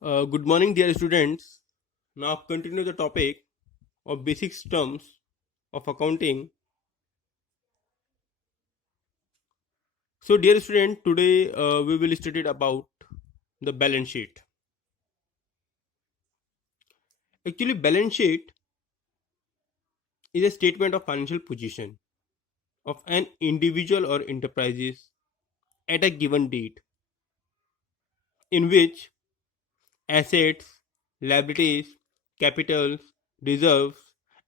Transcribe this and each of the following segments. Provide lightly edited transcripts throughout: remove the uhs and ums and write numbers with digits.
Good morning, dear students. Now, continue the topic of basic terms of accounting. So, dear student, today we will study about the balance sheet. Actually, balance sheet is a statement of financial position of an individual or enterprises at a given date, in which assets, liabilities, capitals, reserves,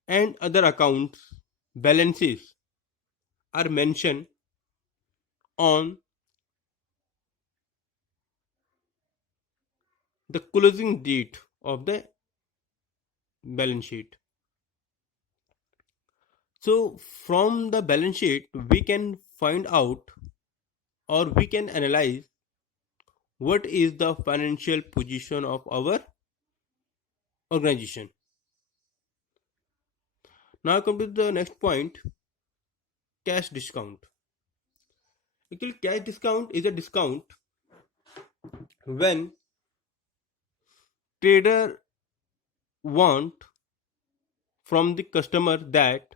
and other accounts balances are mentioned on the closing date of the balance sheet. So, from the balance sheet, we can find out or we can analyze what is the financial position of our organization. Now, come to the next point, cash discount. Actually, cash discount is a discount when trader want from the customer that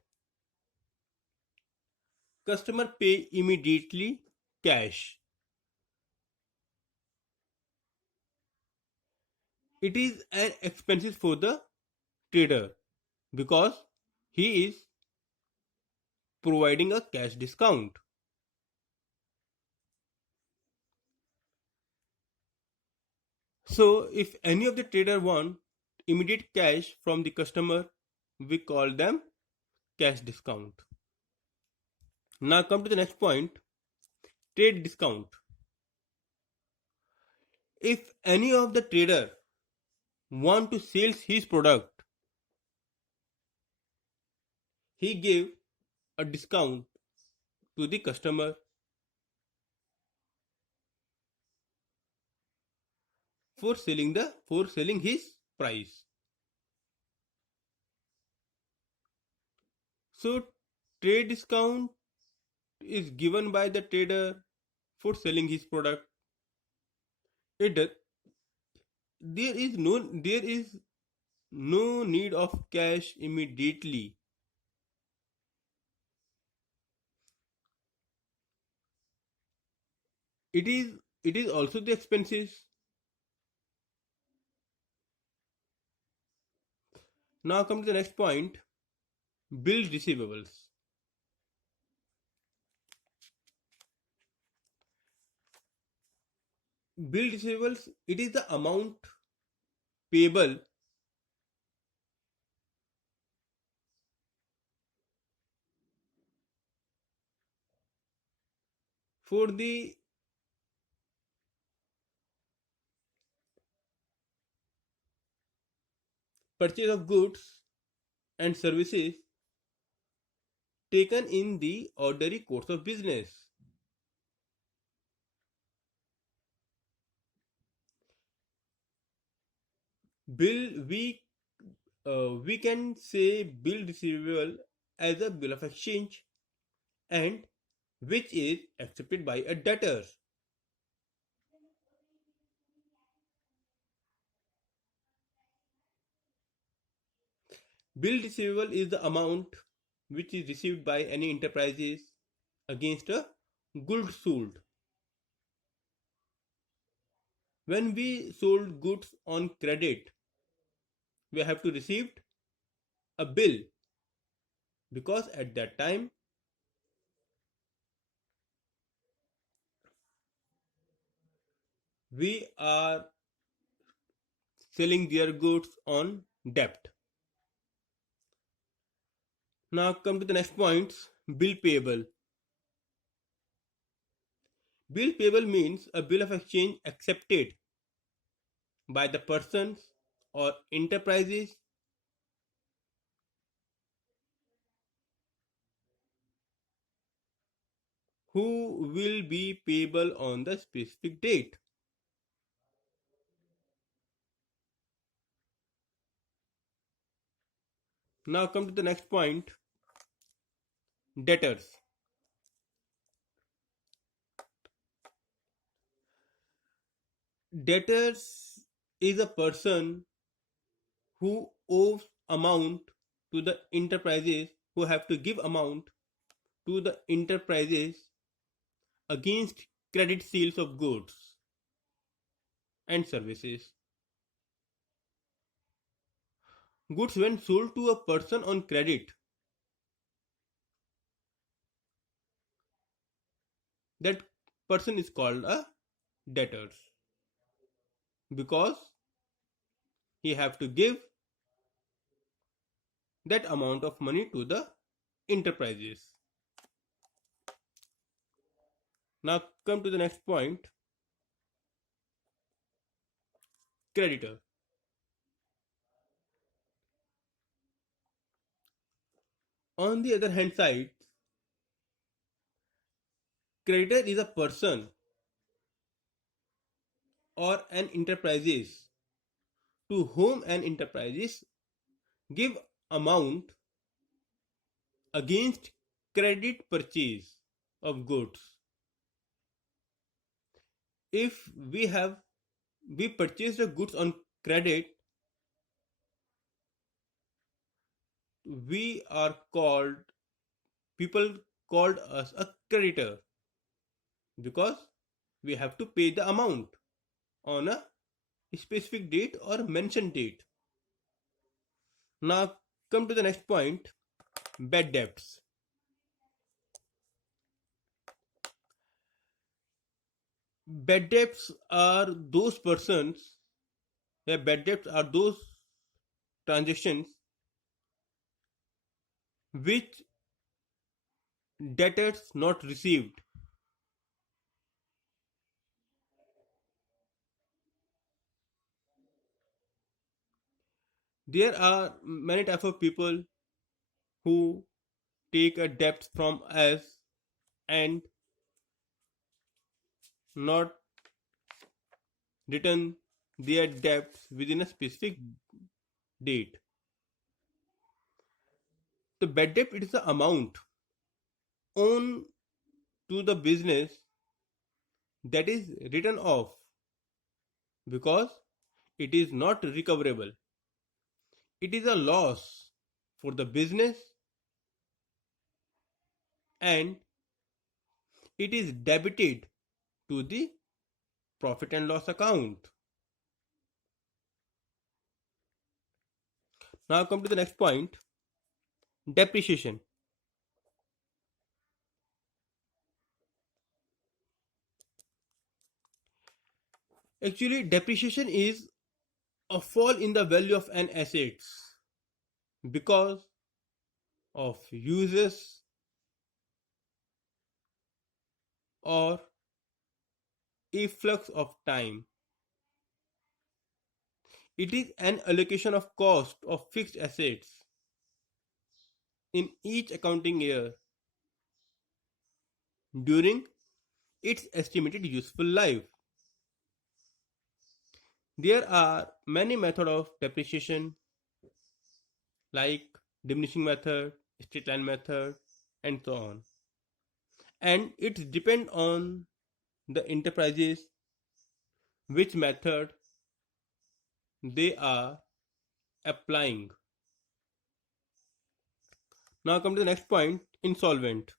customer pay immediately cash. It is an expenses for the trader because he is providing a cash discount. So if any of the trader want immediate cash from the customer, we call them cash discount. Now come to the next point, trade discount. If any of the trader want to sell his product, he give a discount to the customer for selling his price. So trade discount is given by the trader for selling his product. It there is no need of cash immediately. It is also the expenses. Now come to the next point, bill receivables. Bill receivables, it is the amount payable for the purchase of goods and services taken in the ordinary course of business. Bill we can say bill receivable as a bill of exchange and which is accepted by a debtor. Bill receivable is the amount which is received by any enterprises against a good sold. When we sold goods on credit, we have to receive a bill because at that time we are selling their goods on debt. Now come to the next points, bill payable. Bill payable means a bill of exchange accepted by the persons or enterprises who will be payable on the specific date. Now come to the next point, debtors. Debtors is a person who owes amount to the enterprises, who have to give amount to the enterprises against credit sales of goods and services. Goods when sold to a person on credit, that person is called a debtor because he have to give that amount of money to the enterprises. Now come to the next point, creditor. On the other hand side, creditor is a person or an enterprises to whom an enterprises give amount against credit purchase of goods. If we purchase the goods on credit, we are called, people called us a creditor because we have to pay the amount on a specific date or mentioned date. Now come to the next point, bad debts. Bad debts are those persons, yeah, bad debts are those transactions which debtors not received. There are many types of people who take a debt from us and not return their debts within a specific date. The bad debt is the amount owed to the business that is written off because it is not recoverable. It is a loss for the business and it is debited to the profit and loss account. Now come to the next point, depreciation. Actually, depreciation is a fall in the value of an assets because of uses or efflux of time. It is an allocation of cost of fixed assets in each accounting year during its estimated useful life. There are many methods of depreciation like diminishing method, straight line method, and so on. And it depends on the enterprises which method they are applying. Now come to the next point, insolvent.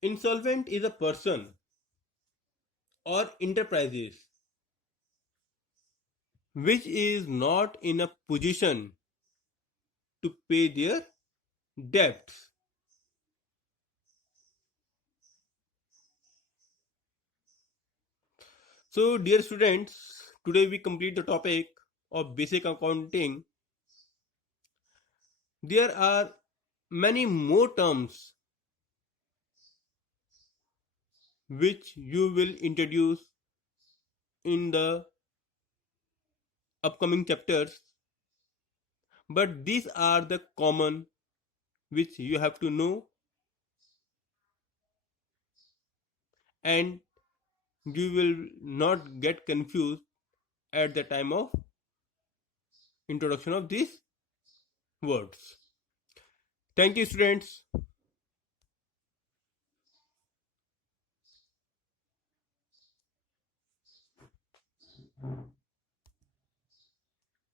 Insolvent is a person or enterprises which is not in a position to pay their debts. So dear students, today we complete the topic of basic accounting. There are many more terms which you will introduce in the upcoming chapters, but these are the common which you have to know and you will not get confused at the time of introduction of these words. Thank you, students.